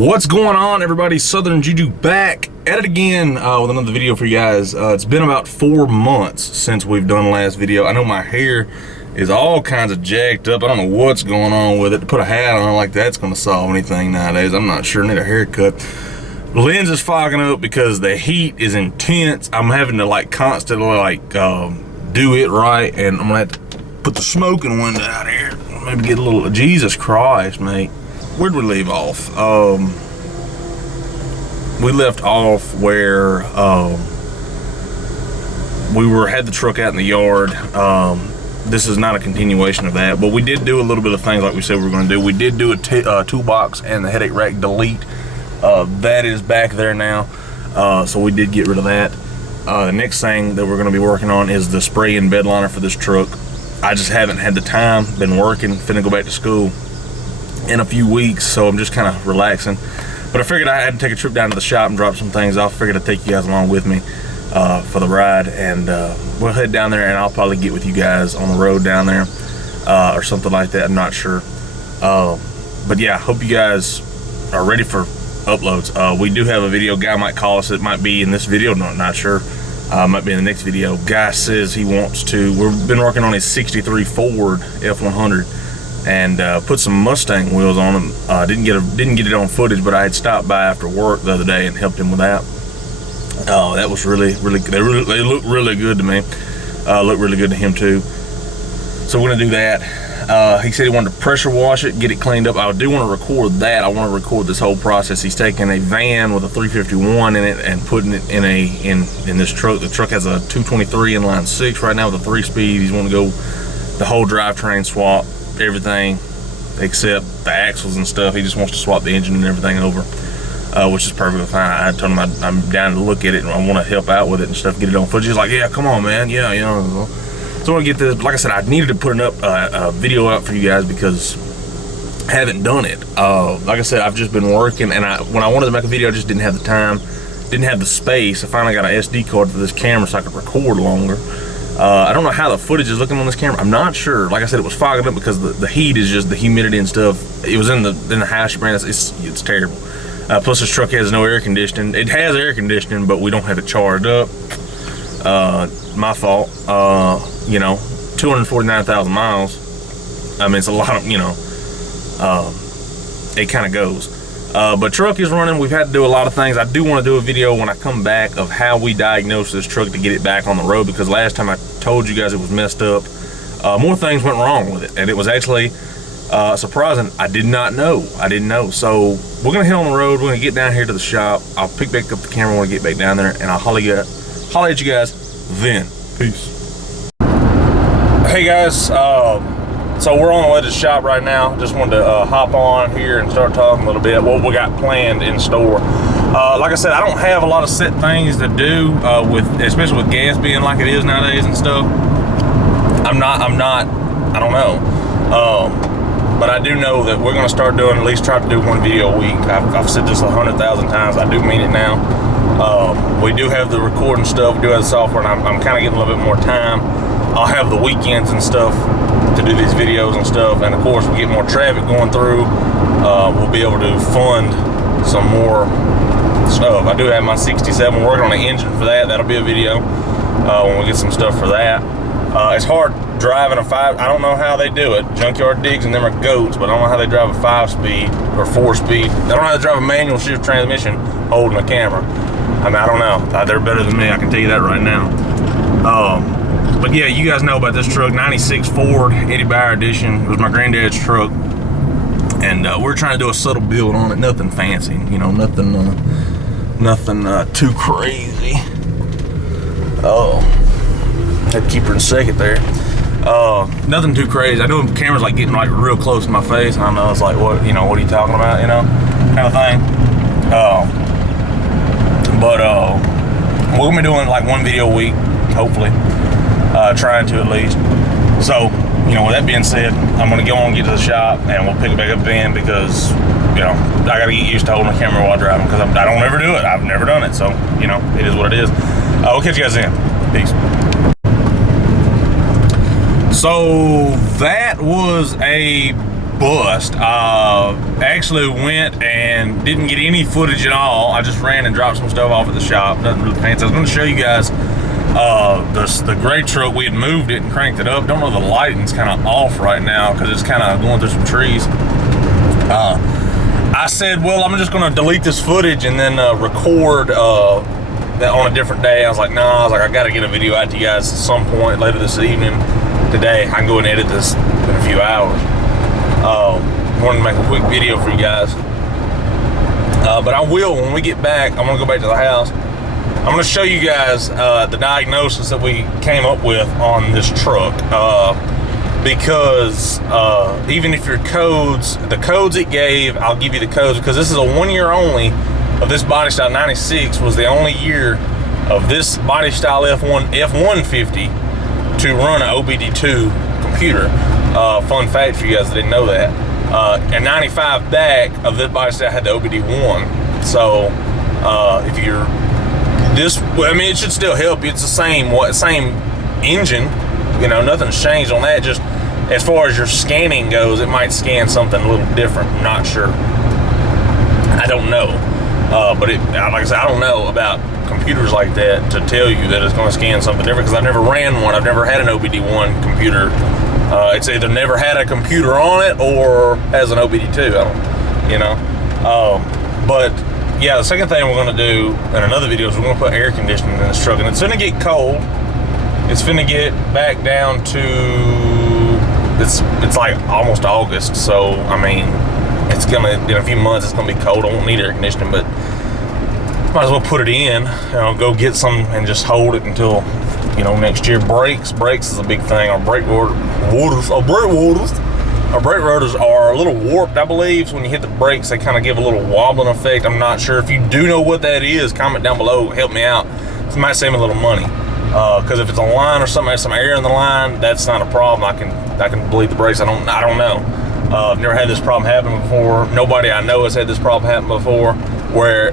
What's going on, everybody? Southern Juju back at it again with another video for you guys. It's been about 4 months since we've done the last video. I know my hair is all kinds of jacked up. I don't know what's going on with it. To put a hat on like that's going to solve anything nowadays. I'm not sure. I need a haircut. The lens is fogging up because the heat is intense. I'm having to like constantly like do it right, and I'm gonna have to put the smoking window out here. Maybe get a little. Jesus Christ, mate. Where'd we leave off? We left off where we had the truck out in the yard. This is not a continuation of that, but we did do a little bit of things like we said we were going to do. We did do a toolbox and the headache rack delete. That is back there now, so we did get rid of that. The next thing that we're going to be working on is the spray and bed liner for this truck. I just haven't had the time. Been working, finna go back to school in a few weeks, so I'm just kind of relaxing. But I figured I had to take a trip down to the shop and drop some things off. Figured I'd take you guys along with me for the ride, and we'll head down there, and I'll probably get with you guys on the road down there or something like that. I'm not sure, but yeah, hope you guys are ready for uploads. We do have a video. Guy might call us. It might be in this video, not sure. Might be in the next video. Guy says he wants to. We've been working on his '63 Ford F100 and put some Mustang wheels on him. Didn't get it on footage, but I had stopped by after work the other day and helped him with that. That was really they look really good to me. Look really good to him too. So we're gonna do that. He said he wanted to pressure wash it, get it cleaned up. I do want to record that. I want to record this whole process. He's taking a van with a 351 in it and putting it in this truck. The truck has a 223 inline 6 right now with a 3-speed. He's wanting to go the whole drivetrain swap, everything except the axles and stuff. He just wants to swap the engine and everything over, which is perfectly fine. I told him I'm down to look at it and I want to help out with it and stuff, get it on footage. He's like, yeah, come on, man, yeah, you know. So I want to get this. Like I said, I needed to put a video out for you guys because I haven't done it. Like I said, I've just been working, and when I wanted to make a video, I just didn't have the time, didn't have the space. I finally got an SD card for this camera so I could record longer. I don't know how the footage is looking on this camera. I'm not sure. Like I said, it was fogging up because the heat is just the humidity and stuff. It was in the house, it's terrible. Plus this truck has no air conditioning. It has air conditioning, but we don't have it charged up. My fault. You know, 249,000 miles. I mean, it's a lot of, you know, it kind of goes. But truck is running. We've had to do a lot of things. I do want to do a video when I come back of how we diagnosed this truck to get it back on the road, because last time I told you guys it was messed up. More things went wrong with it, and it was actually surprising. I did not know. I didn't know. So we're gonna head on the road. We're gonna get down here to the shop. I'll pick back up the camera when I get back down there, and I'll holler at you guys then. Peace. Hey guys, so we're on the way to the shop right now. Just wanted to hop on here and start talking a little bit what we got planned in store. Like I said, I don't have a lot of set things to do especially with gas being like it is nowadays and stuff. I don't know. But I do know that we're gonna start doing, at least try to do one video a week. I've said this 100,000 times. I do mean it now. We do have the recording stuff, we do have the software, and I'm kind of getting a little bit more time. I'll have the weekends and stuff to do these videos and stuff, and of course we get more traffic going through. We'll be able to fund some more stuff. I do have my 67 working on the engine for that. That'll be a video when we get some stuff for that. It's hard driving a 5. I don't know how they do it. Junkyard Digs and them are goats, but I don't know how they drive a 5-speed or 4-speed. I don't know how to drive a manual shift transmission holding a camera. I mean, I don't know. They're better than me, I can tell you that right now. But yeah, you guys know about this truck, 96 Ford Eddie Bauer edition. It was my granddad's truck, and we're trying to do a subtle build on it. Nothing fancy, you know, nothing too crazy. Oh, had to keep her in second there. Nothing too crazy. I know the camera's like getting like real close to my face, and I know it's like, what, you know, what are you talking about, you know, kind of thing. But we're gonna be doing like one video a week, hopefully. Trying to at least. So, you know, with that being said, I'm gonna go on and get to the shop, and we'll pick it back up then, because, you know, I gotta get used to holding the camera while driving, because I don't ever do it. I've never done it, so, you know, it is what it is. We'll catch you guys then. Peace. So that was a bust. Actually went and didn't get any footage at all. I just ran and dropped some stuff off at the shop. Nothing really fancy. I was going to show you guys the gray truck. We had moved it and cranked it up. Don't know, the lighting's kind of off right now because it's kind of going through some trees. I said, well, I'm just going to delete this footage and then record that on a different day. I was like, I got to get a video out to you guys at some point later this evening. Today, I can go and edit this in a few hours. I wanted to make a quick video for you guys. But I will, when we get back, I'm going to go back to the house. I'm going to show you guys the diagnosis that we came up with on this truck. Because even if your codes, the codes it gave, I'll give you the codes, because this is a 1 year only of this body style. 96 was the only year of this body style F-150 to run an OBD2 computer. Fun fact for you guys that didn't know that. And 95 back of this body style had the OBD1. So if you're this, I mean, it should still help you. It's the same engine. You know, nothing's changed on that. Just as far as your scanning goes, it might scan something a little different. I'm not sure. I don't know. But like I said, I don't know about computers like that to tell you that it's going to scan something different, because I've never ran one. I've never had an OBD1 computer. It's either never had a computer on it or has an OBD2. But yeah, the second thing we're going to do in another video is we're going to put air conditioning in this truck, and it's going to get cold. It's finna get back down to, it's like almost August, so I mean, it's gonna, in a few months it's gonna be cold. I won't need air conditioning, but might as well put it in. Go get some and just hold it until, next year. Brakes is a big thing. Our brake rotors are a little warped, I believe. So when you hit the brakes, they kind of give a little wobbling effect. I'm not sure. If you do know what that is, comment down below, help me out. It might save me a little money. Because if it's a line or something, has some air in the line, that's not a problem. I can bleed the brakes. I don't know. I've never had this problem happen before. Nobody I know has had this problem happen before. Where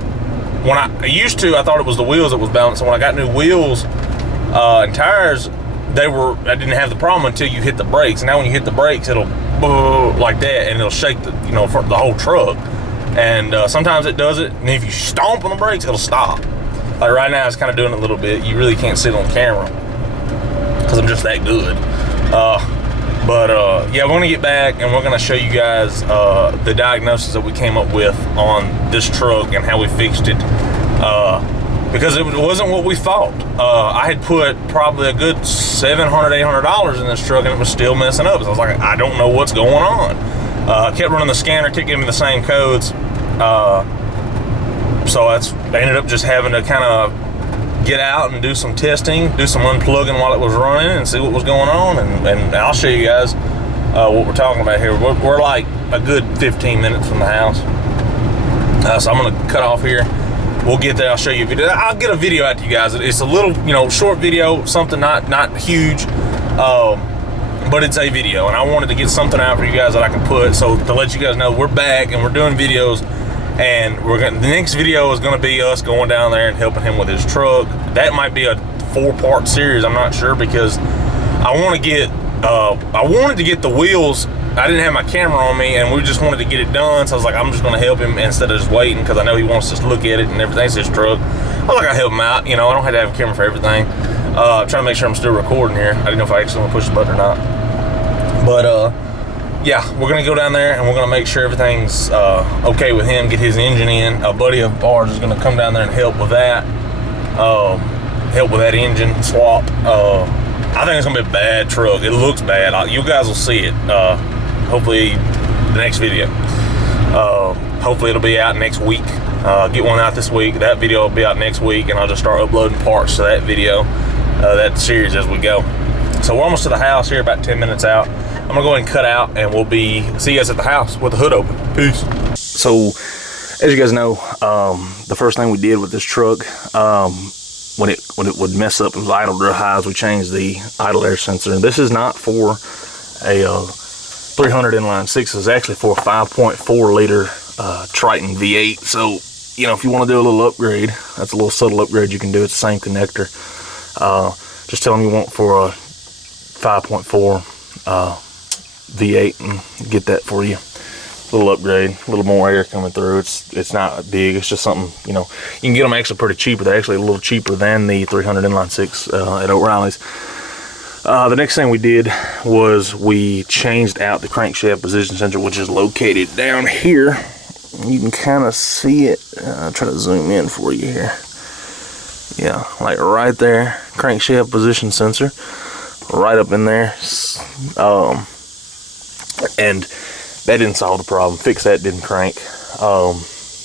when I used to, I thought it was the wheels that was balancing. When I got new wheels and tires, I didn't have the problem until you hit the brakes. And now when you hit the brakes, it'll like that, and it'll shake the whole truck. And sometimes it does it, and if you stomp on the brakes, it'll stop. Like right now, it's kind of doing it a little bit. You really can't see it on camera because I'm just that good. Yeah, we're gonna get back and we're gonna show you guys the diagnosis that we came up with on this truck and how we fixed it. Because it wasn't what we thought. I had put probably a good $700, $800 in this truck, and it was still messing up. So I was like, I don't know what's going on. I kept running the scanner, kept giving me the same codes. So I ended up just having to kind of get out and do some testing, do some unplugging while it was running, and see what was going on. And I'll show you guys what we're talking about here. We're like a good 15 minutes from the house. So I'm gonna cut off here. We'll get there. I'll show you a video. I'll get a video out to you guys. It's a little, short video, something not huge, but it's a video, and I wanted to get something out for you guys that I can put. So to let you guys know, we're back and we're doing videos. And the next video is going to be us going down there and helping him with his truck. That might be a 4-part series. I'm not sure, because I wanted to get the wheels. I didn't have my camera on me, and we just wanted to get it done. So I was like, I'm just going to help him instead of just waiting, because I know he wants us to look at it and everything's his truck. I was like, I help him out. I don't have to have a camera for everything. Trying to make sure I'm still recording here. I didn't know if I actually want to push the button or not. But yeah, we're gonna go down there and we're gonna make sure everything's okay with him, get his engine in. A buddy of ours is gonna come down there and help with that. Help with that engine swap. I think it's gonna be a bad truck. It looks bad. You guys will see it. Hopefully the next video. Hopefully it'll be out next week. Get one out this week. That video will be out next week, and I'll just start uploading parts to that video, that series as we go. So we're almost to the house here, about 10 minutes out. I'm gonna go ahead and cut out, and we'll see you guys at the house with the hood open. Peace. So, as you guys know, the first thing we did with this truck, when it would mess up and was idled real high, is we changed the idle air sensor. This is not for a 300 inline six. It's actually for a 5.4 liter Triton V8. So, if you want to do a little upgrade, that's a little subtle upgrade you can do. It's the same connector. Just tell them you want for a 5.4 V8 and get that for you. A little upgrade, a little more air coming through. It's not big. It's just something, you know, you can get them actually pretty cheaper. They're actually a little cheaper than the 300 inline six at O'Reilly's. The next thing we did was we changed out the crankshaft position sensor, which is located down here. You can kind of see it. I'll try to zoom in for you here. Yeah, like right there, crankshaft position sensor, right up in there. And that didn't solve the problem. Fix that, didn't crank.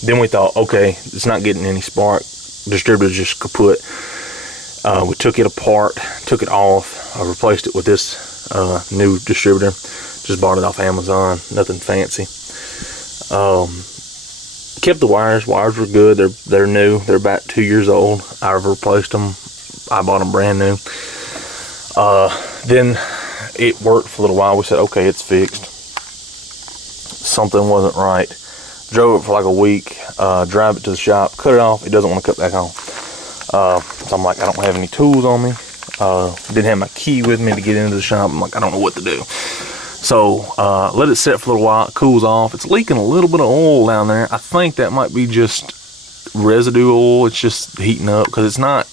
Then we thought, okay, it's not getting any spark. Distributor's just kaput. We took it apart, took it off. I replaced it with this new distributor. Just bought it off Amazon. Nothing fancy. Kept the wires. Wires were good. They're new. They're about 2 years old. I've replaced them. I bought them brand new. Then it worked for a little while. We said, okay, it's fixed. Something wasn't right. Drove it for like a week. Drive it to the shop. Cut it off. It doesn't want to cut back on. So I'm like, I don't have any tools on me. Didn't have my key with me to get into the shop. I'm like, I don't know what to do. So let it sit for a little while. It cools off. It's leaking a little bit of oil down there. I think that might be just residue oil. It's just heating up because it's not.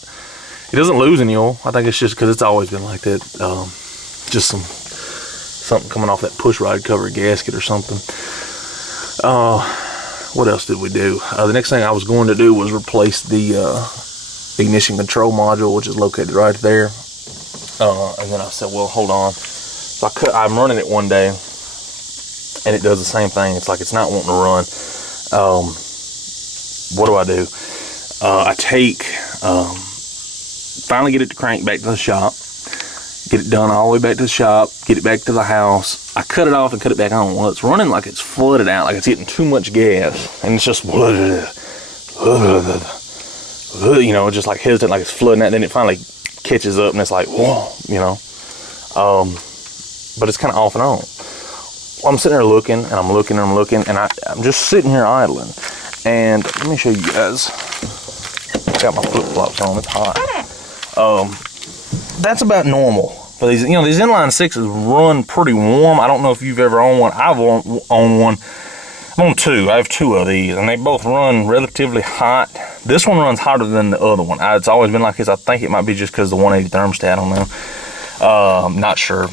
It doesn't lose any oil. I think it's just because it's always been like that. Just something coming off that push rod cover gasket or something. What else did we do? The next thing I was going to do was replace the ignition control module, which is located right there. And then I said, well, hold on. So I'm running it one day, and it does the same thing. It's like it's not wanting to run. What do I do? I take, finally get it to crank back to the shop, get it done all the way back to the shop, get it back to the house. I cut it off and cut it back on. Well, it's running like it's flooded out, like it's getting too much gas, and it's just, you know, just like hesitant, like it's flooding out. Then it finally catches up, and it's like, whoa, you know. But it's kind of off and on. Well, I'm sitting there looking, and I'm looking, and I'm looking, and I'm just sitting here idling. And let me show you guys. Got my flip-flops on. It's hot. That's about normal for these. You know, these inline sixes run pretty warm. I don't know if you've ever owned one. I've owned one. I own two. I have two of these, and they both run relatively hot. This one runs hotter than the other one. It's always been like this. I think it might be just because the 180 thermostat. I don't know. Not sure.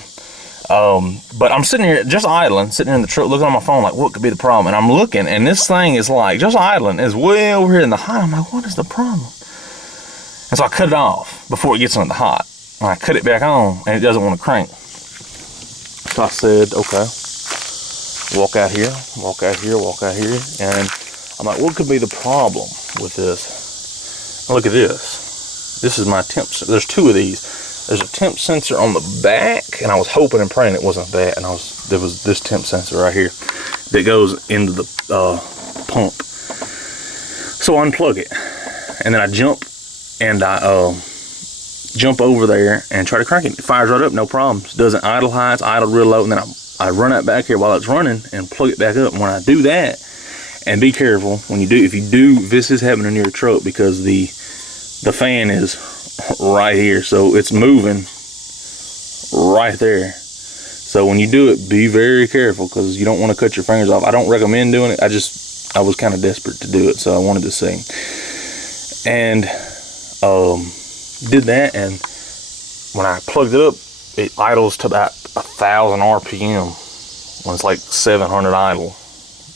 But I'm sitting here just idling, sitting in the truck, looking on my phone like, what could be the problem? And I'm looking, and this thing is like, just idling, is way over here in the hot. I'm like, what is the problem? And so I cut it off before it gets into the hot. And I cut it back on, and it doesn't want to crank. So I said, okay, walk out here, walk out here, walk out here. And I'm like, what could be the problem with this? And look at this. This is my temp. There's two of these. There's a temp sensor on the back, and I was hoping and praying it wasn't that, and there was this temp sensor right here that goes into the pump. So I unplug it, and then I jump over there and try to crank it. It fires right up, no problems. Doesn't idle high, it's idle real low, and then I run out back here while it's running and plug it back up. And when I do that, and be careful when you do, if this is happening in your truck, because the fan is right here, so it's moving right there. So when you do it, be very careful, because you don't want to cut your fingers off. I don't recommend doing it. I was kind of desperate to do it, so I wanted to see. And did that, and when I plugged it up, it idles to about 1,000 RPM when it's like 700 idle.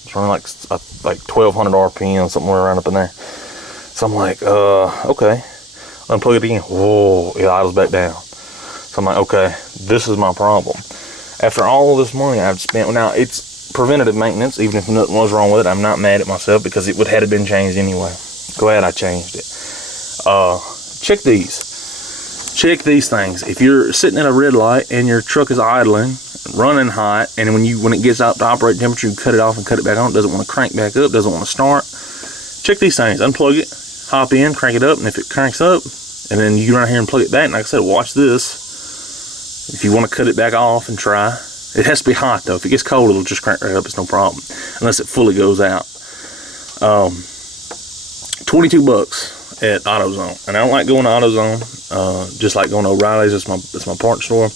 It's running like 1,200 RPM, somewhere around up in there. So I'm like, okay. Unplug it again. Whoa, it idles back down. So I'm like, okay, this is my problem. After all this money I've spent, now it's preventative maintenance, even if nothing was wrong with it. I'm not mad at myself, because it would have been changed anyway. Glad I changed it. Check these. Check these things. If you're sitting at a red light and your truck is idling, running hot, and when it gets out to operating temperature, you cut it off and cut it back on. It doesn't want to crank back up, doesn't want to start. Check these things. Unplug it, hop in, crank it up, and if it cranks up, and then you run out here and plug it back. And like I said, watch this. If you want to cut it back off and try, it has to be hot though. If it gets cold, it'll just crank right up. It's no problem, unless it fully goes out. $22 at AutoZone, and I don't like going to AutoZone. Just like going to O'Reilly's. It's my parts store.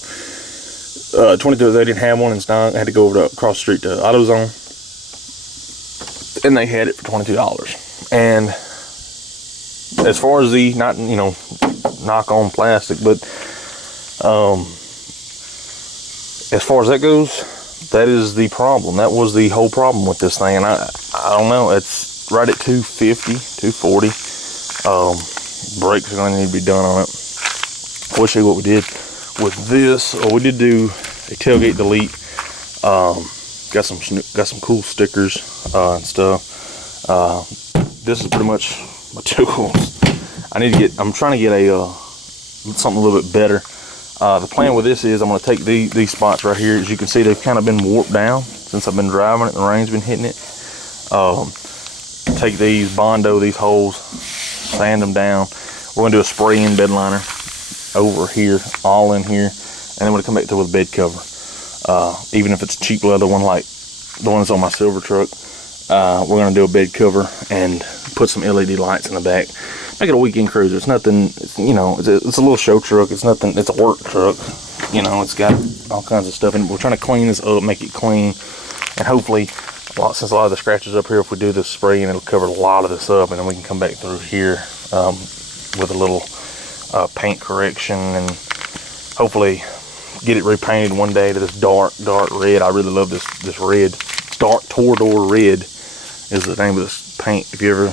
22, they didn't have one in stock. I had to go over to across the street to AutoZone, and they had it for $22. And as far as the, not, you know, knock on plastic, but as far as that goes, that is the problem. That was the whole problem with this thing. And I don't know, it's right at 250, 240. Brakes are gonna need to be done on it. We'll show you what we did with this. We did do a tailgate delete. Got some cool stickers and stuff. This is pretty much my tools. I'm trying to get a something a little bit better. The plan with this is I'm going to take these spots right here. As you can see, they've kind of been warped down since I've been driving it and the rain's been hitting it. Take these, Bondo these holes, sand them down. We're going to do a spray-in bed liner over here, all in here, and then we're going to come back to with a bed cover. Even if it's a cheap leather one like the one that's on my silver truck, we're going to do a bed cover and put some LED lights in the back. Make it a weekend cruiser. It's nothing, you know, it's a little show truck. It's nothing, it's a work truck. You know, it's got all kinds of stuff, and we're trying to clean this up, make it clean, and hopefully, since a lot of the scratches up here, if we do this spray, and it'll cover a lot of this up, and then we can come back through here with a little paint correction, and hopefully get it repainted one day to this dark red. I really love this red. Dark Torador red is the name of this paint. If you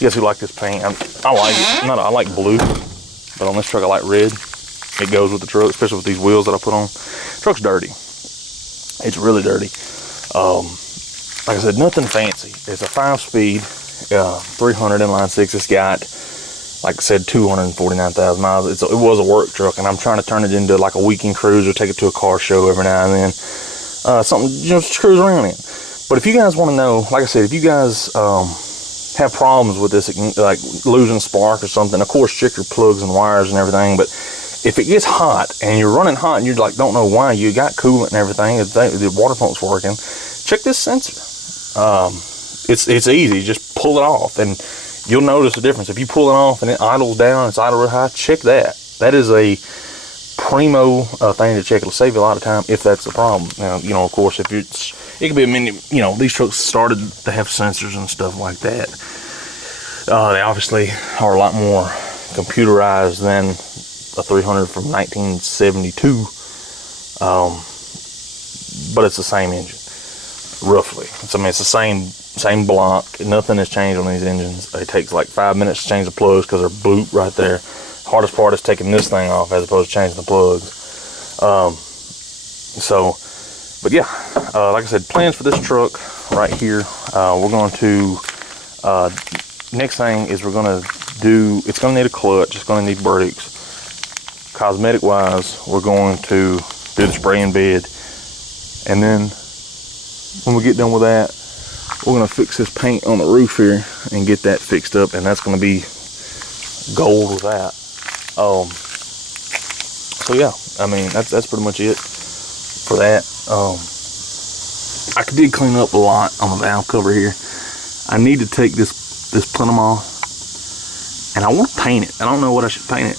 guys who like this paint, I like it. I like blue, but on this truck I like red. It goes with the truck, especially with these wheels that I put on. The truck's dirty. It's really dirty. Like I said, nothing fancy. It's a 5-speed, 300 inline six. It's got, like I said, 249,000 miles. It was a work truck, and I'm trying to turn it into like a weekend cruiser, take it to a car show every now and then. Something, you know, just cruise around in. But if you guys want to know, like I said, if you guys have problems with this, like losing spark or something, of course check your plugs and wires and everything. But if it gets hot and you're running hot and you're like don't know why, you got coolant and everything, the water pump's working, check this sensor. It's easy. Just pull it off and you'll notice the difference. If you pull it off and it idles down, it's idle real high, check that. That is a primo thing to check. It'll save you a lot of time if that's the problem. Now, you know, of course, if it could be a mini, you know, these trucks started to have sensors and stuff like that. They obviously are a lot more computerized than a 300 from 1972. But it's the same engine, roughly. It's the same block. Nothing has changed on these engines. It takes like 5 minutes to change the plugs because they're boot right there. Hardest part is taking this thing off as opposed to changing the plugs. But yeah, like I said, plans for this truck right here. We're going to, next thing is we're going to do, it's going to need a clutch, it's going to need brakes. Cosmetic wise, we're going to do the spray in bed. And then when we get done with that, we're going to fix this paint on the roof here and get that fixed up, and that's going to be gold with that. So yeah, I mean that's pretty much it for that. I did clean up a lot on the valve cover here. I need to take this plenum off, and I want to paint it. I don't know what I should paint it.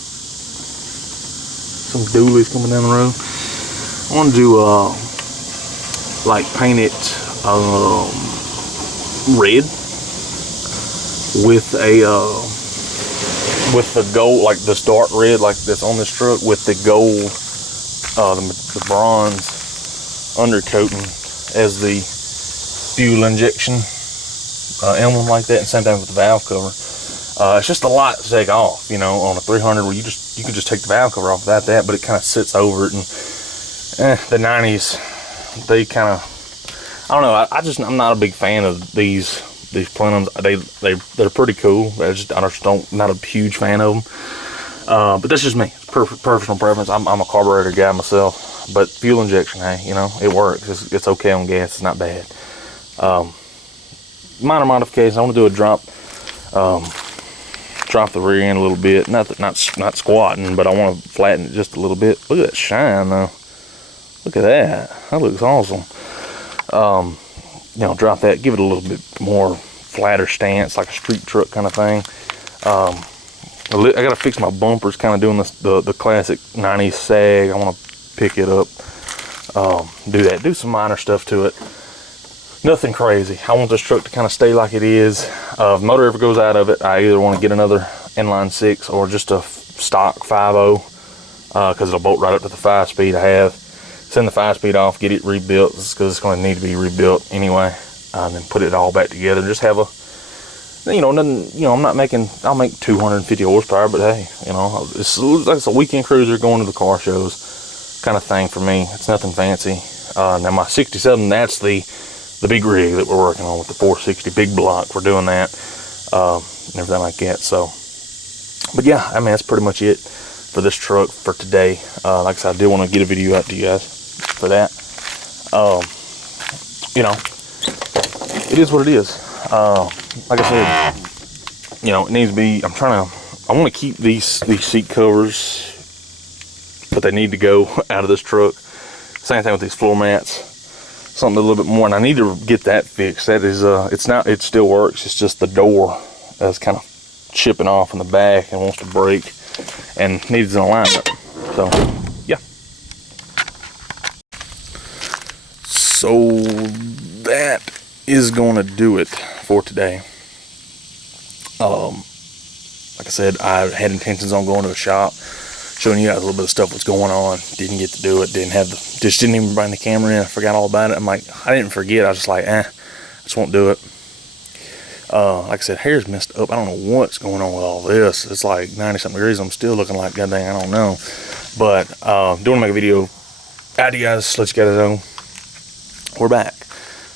Some dualies coming down the road. I want to do like paint it red with a with the gold, like this dark red like that's on this truck, with the gold, the bronze undercoating as the fuel injection emblem like that, and same thing with the valve cover. It's just a lot to take off, you know, on a 300 where you can just take the valve cover off without that, but it kind of sits over it. And the 90s, they kind of, I don't know, I'm not a big fan of these plenums. They're pretty cool. I just not a huge fan of them. But that's just me. It's personal preference. I'm a carburetor guy myself. But fuel injection, hey, you know, it works. It's okay on gas. It's not bad. Minor modifications. I want to do a drop the rear end a little bit. Not squatting, but I want to flatten it just a little bit. Look at that shine though. Look at that. That looks awesome. You know, drop that, give it a little bit more flatter stance, like a street truck kind of thing. I gotta fix my bumpers, kind of doing the classic 90s sag. I want to pick it up do that. Do some minor stuff to it. Nothing crazy. I want this truck to kind of stay like it is. If the motor ever goes out of it, I either want to get another inline 6 or just a stock 5.0 because it'll bolt right up to the 5-speed I have. Send the 5-speed off, get it rebuilt because it's going to need to be rebuilt anyway, and then put it all back together. Just have a, nothing. I'm not making. I'll make 250 horsepower, but hey, it's like it's a weekend cruiser going to the car shows kind of thing for me. It's nothing fancy. Now my 67, that's the big rig that we're working on with the 460 big block. We're doing that and everything like that. So, but yeah, I mean that's pretty much it for this truck for today. Like I said, I did want to get a video out to you guys for that. It is what it is. Like I said, it needs to be. I want to keep these seat covers, but they need to go out of this truck. Same thing with these floor mats. Something a little bit more, and I need to get that fixed. That is, it still works. It's just the door that's kind of chipping off in the back and wants to break, and needs an alignment. So, yeah. So that is gonna do it for today. Like I said, I had intentions on going to a shop, showing you guys a little bit of stuff what's going on. Didn't get to do it. Just didn't even bring the camera in. I forgot all about it. I'm like, I didn't forget. I was just like, I just won't do it. Like I said, hair's messed up. I don't know what's going on with all this. It's like 90-something degrees. I'm still looking like goddamn, I don't know. But do want to make a video out to you guys, let you guys know we're back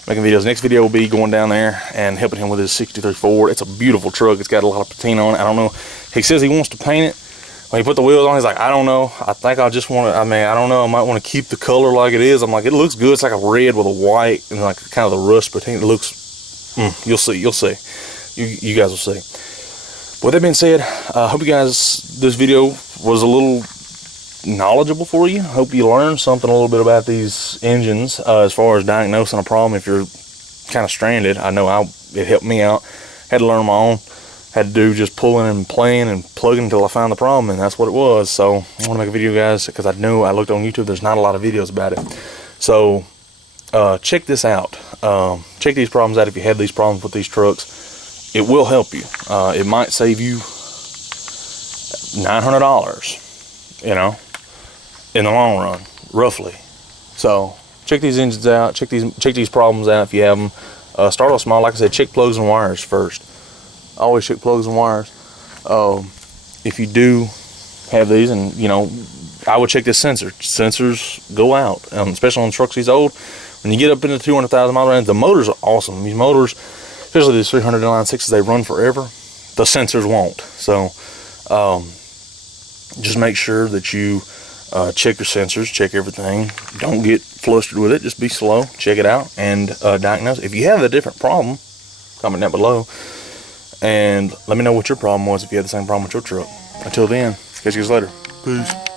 making videos. Next video will be going down there and helping him with his 63 Ford. It's a beautiful truck. It's got a lot of patina on it. I don't know. He says he wants to paint it. When he put the wheels on, he's like, I don't know. I think I just want to, I don't know. I might want to keep the color like it is. I'm like, it looks good. It's like a red with a white and like kind of the rust patina. It looks, you'll see. You guys will see. But with that being said, I hope you guys, this video was a little knowledgeable for you. Hope you learned something a little bit about these engines as far as diagnosing a problem if you're kind of stranded. I know it helped me out. Had to learn on my own. Had to do just pulling and playing and plugging until I found the problem, and that's what it was. So I want to make a video, guys, because I know I looked on YouTube. There's not a lot of videos about it. So check this out. Check these problems out if you have these problems with these trucks. It will help you. It might save you $900, in the long run, roughly. So check these engines out. Check these problems out if you have them. Start off small. Like I said, check plugs and wires first. Always check plugs and wires. If you do have these, and I would check this sensor. Sensors go out, especially on trucks these old. When you get up into 200,000 mile range, the motors are awesome. These motors, especially these 300 inline 6s, they run forever. The sensors won't. So just make sure that you check your sensors, check everything. Don't get flustered with it. Just be slow. Check it out and diagnose. If you have a different problem, comment down below. And let me know what your problem was if you had the same problem with your truck. Until then, catch you guys later. Peace.